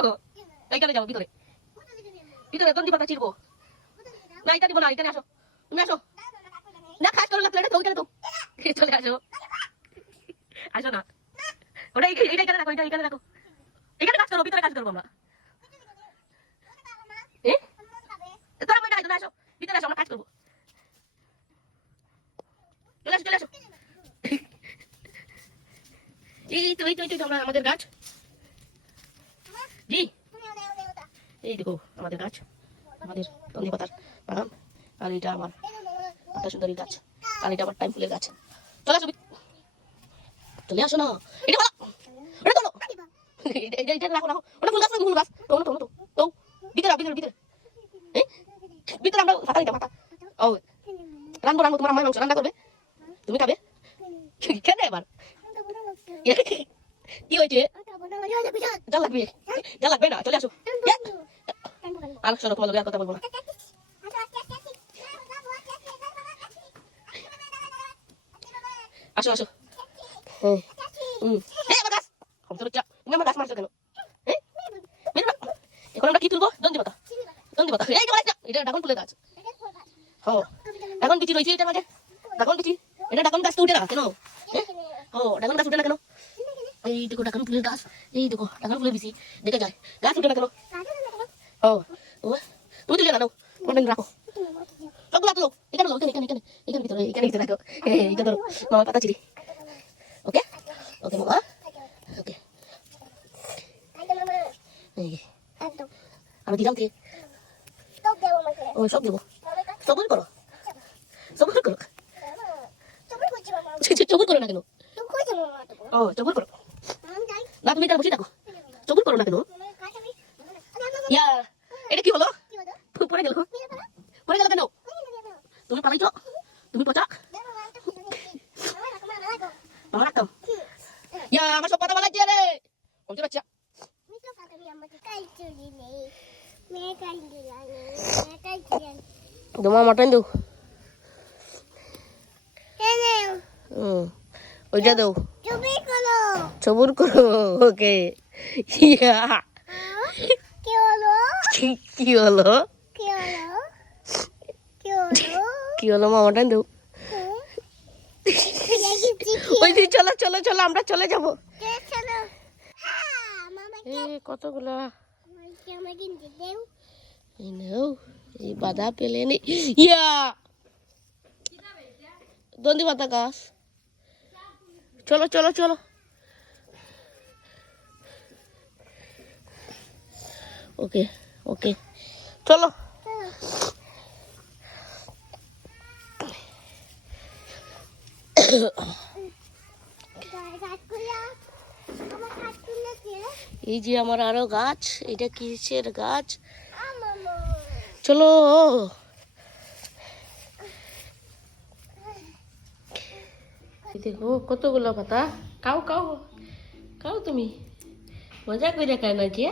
আসো, এইখানে যাবো ভিতরে, ভিতরে দন্ডি পাতা চিরবো। না এটা দিব না, এখানে আসো, তুমি আসো। না খাস করো না, তুই এটা তো, এখানে তো চলে আসো, আসো না। ওটা এইটা এখানে রাখো, এটা এখানে রাখো, এখানে কাজ করবো, ভিতরে কাজ করবো আমরা। তোরা মনে হয় তুমি আসো, ভিতরে আসো, আমরা কাজ করবো। চলে আসো, চলে আসো। এই তো আমরা আমাদের গাছ। জি, এই দেখো আমাদের গাছ, আমাদের ধনে পাতার বাগান। আর এটা আমার একটা সুন্দরী গাছ, আর এটা আমার টাইম ফুলের গাছ। চলে আসো, চলে আসো না, এটা বলো, ওটা তোলো, এটা রাখো রাখো, ওটা ফুল গাছ না, ফুল গাছ তো, তো তো তো ভিতরে ভিতরে ভিতরে, ভিতরে আমরা ফাটা দিতাম ফাটা। ও রান্না রান্না, তোমার আম্মা মাংস রান্না করবে, তুমি খাবে কেন এবার? কি হয়েছে? জল লাগবে, জল লাগবে না, চলে আসো। আর শোনো, তোমার লোকের কথা বলবো না। আসো আসো। আমার গাছ, তুমি আমার গাছ মারছো কেন? এখন আমরা কি তুলবো? দন্ডি পাতা, দন্ডি পাতা। এই এটা ড্রাগন ফুলের গাছ। হ্যাঁ, ড্রাগন বিচি রয়েছে এটা মাঝে, ড্রাগন বিচি। এটা ড্রাগন গাছ তো উঠে না কেন? ও ড্রাগন গাছ উঠে না কেন? এই দেখো ড্রাগন ফুলের গাছ, এই দেখো ড্রাগন ফুলের বিচি দেখে যায়, গাছ উঠে না কেন? ও তুমি তুলে না, নাও কোনদিন রাখো, সবগুলো তুলো, এখানে লো, এখানে এখানে এখানে এখানে ভিতরে, এখানে ভিতরে রাখো। এইটা ধরো, মামা পাতা চিড়ি। ওকে ওকে মামা, ওকে। আমি দিলাম কে? ও সব দেবো, সবুর করো, সবুর করো, চবুর করো না কেন? ও চবুর করো না, তুমি এটা বসে থাকো, চবুর করো না কেন? ইয়া এটা কি হলো? পড়ে গেল, পড়ে গেল কেন? তুমি পালাইছো, তুমি পচা। মামা রাখতাম, ইয়া আমার সব কথা বলাইছে রে, বলতে বাচ্চা। তোমার মটন দেও, ওইটা দেও, সবুর করো। ওকে, কি হলো? কি হলো মামাটা দেও। ওই যে চলো চলো চলো, আমরা চলে যাবো। কতগুলা এই বাধা পেলে নি, ইয়া দন্ডি পাতা গাছ। চলো চলো চলো, ওকে ওকে চলো। এই যে আমার আরো গাছ, এটা কিসের গাছ? চলো দেখো কতগুলো পাতা, খাও খাও খাও, তুমি মজা করে খায় না যে।